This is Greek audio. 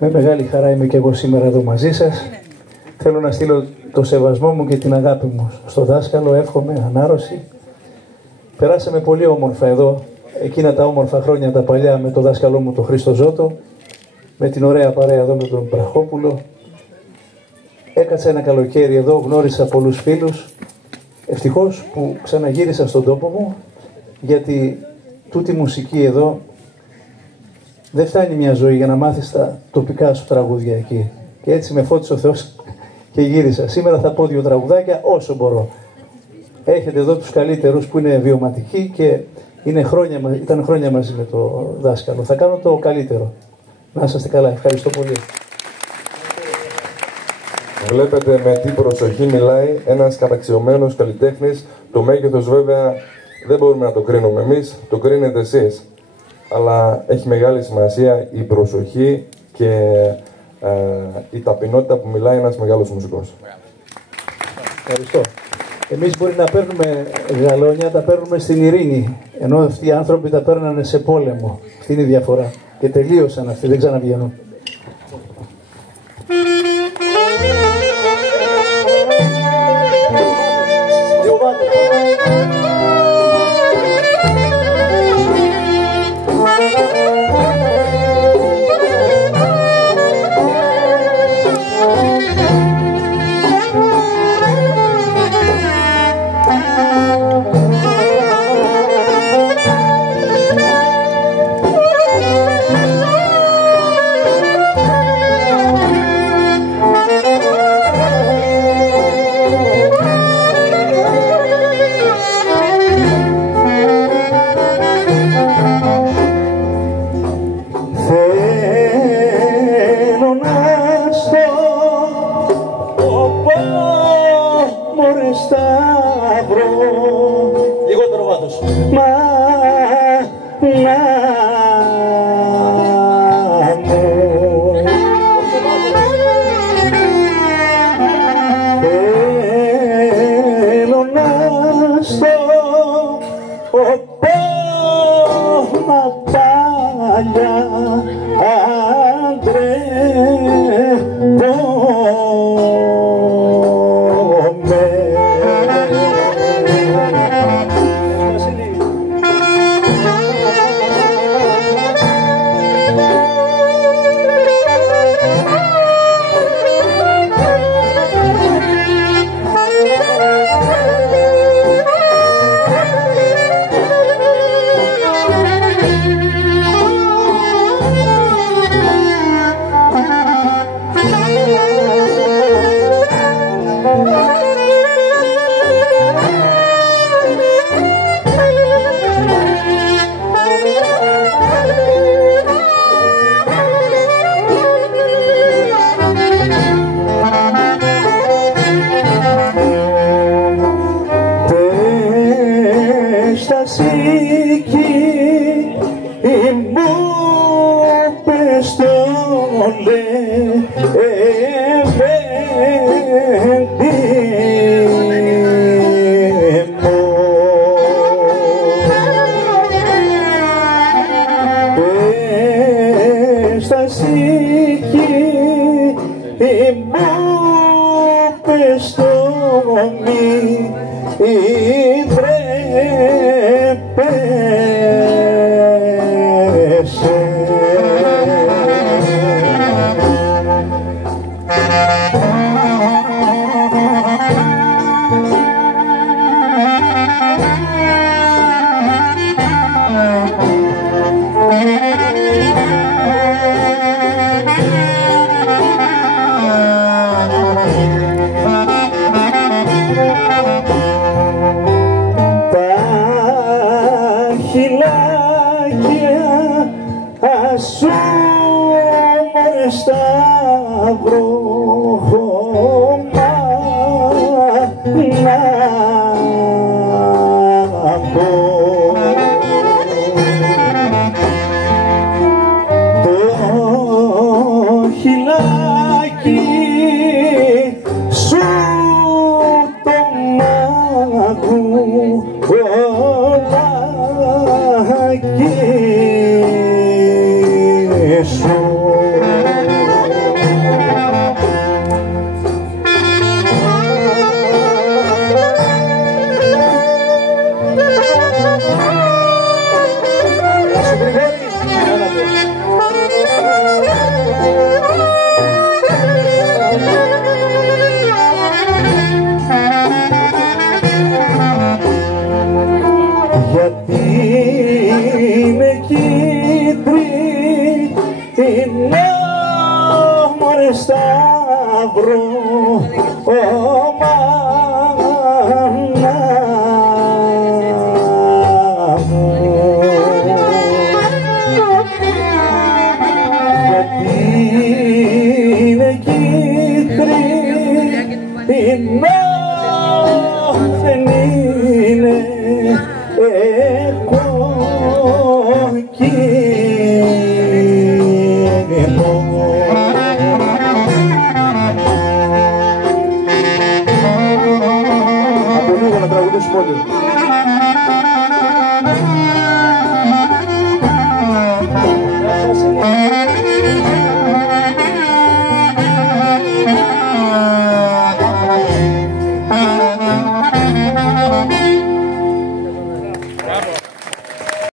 Με μεγάλη χαρά είμαι και εγώ σήμερα εδώ μαζί σας. Θέλω να στείλω το σεβασμό μου και την αγάπη μου στον δάσκαλο. Εύχομαι ανάρρωση. Περάσαμε πολύ όμορφα εδώ, εκείνα τα όμορφα χρόνια τα παλιά με τον δάσκαλό μου τον Χρήστο Ζώτο, με την ωραία παρέα εδώ με τον Πραχόπουλο. Έκατσα ένα καλοκαίρι εδώ, γνώρισα πολλούς φίλους. Ευτυχώς που ξαναγύρισα στον τόπο μου, γιατί τούτη μουσική εδώ δεν φτάνει μια ζωή για να μάθεις τα τοπικά σου τραγούδια εκεί. Και έτσι με φώτισε ο Θεός και γύρισα. Σήμερα θα πω 2 τραγουδάκια όσο μπορώ. Έχετε εδώ τους καλύτερους που είναι βιωματικοί και ήταν χρόνια μαζί με το δάσκαλο. Θα κάνω το καλύτερο. Να είσαστε καλά. Ευχαριστώ πολύ. Βλέπετε με τι προσοχή μιλάει ένας καταξιωμένος καλλιτέχνης. Το μέγεθος βέβαια δεν μπορούμε να το κρίνουμε εμείς, το κρίνετε εσείς. Αλλά έχει μεγάλη σημασία η προσοχή και η ταπεινότητα που μιλάει ένας μεγάλος μουσικός. Ευχαριστώ. Εμείς μπορεί να παίρνουμε γαλόνια, τα παίρνουμε στην ειρήνη, ενώ αυτοί οι άνθρωποι τα παίρνανε σε πόλεμο. Αυτή είναι η διαφορά. Και τελείωσαν αυτοί, δεν ξαναβγαίνουν. Λιγότερο βάθος. Θέλω να στο παλιά σου μωρέ Σταύρο, μάνα μου. Γιατί είναι κίτρινο, δεν είναι κόκκινο. Από λίγο να τραγουδήσουμε όλοι.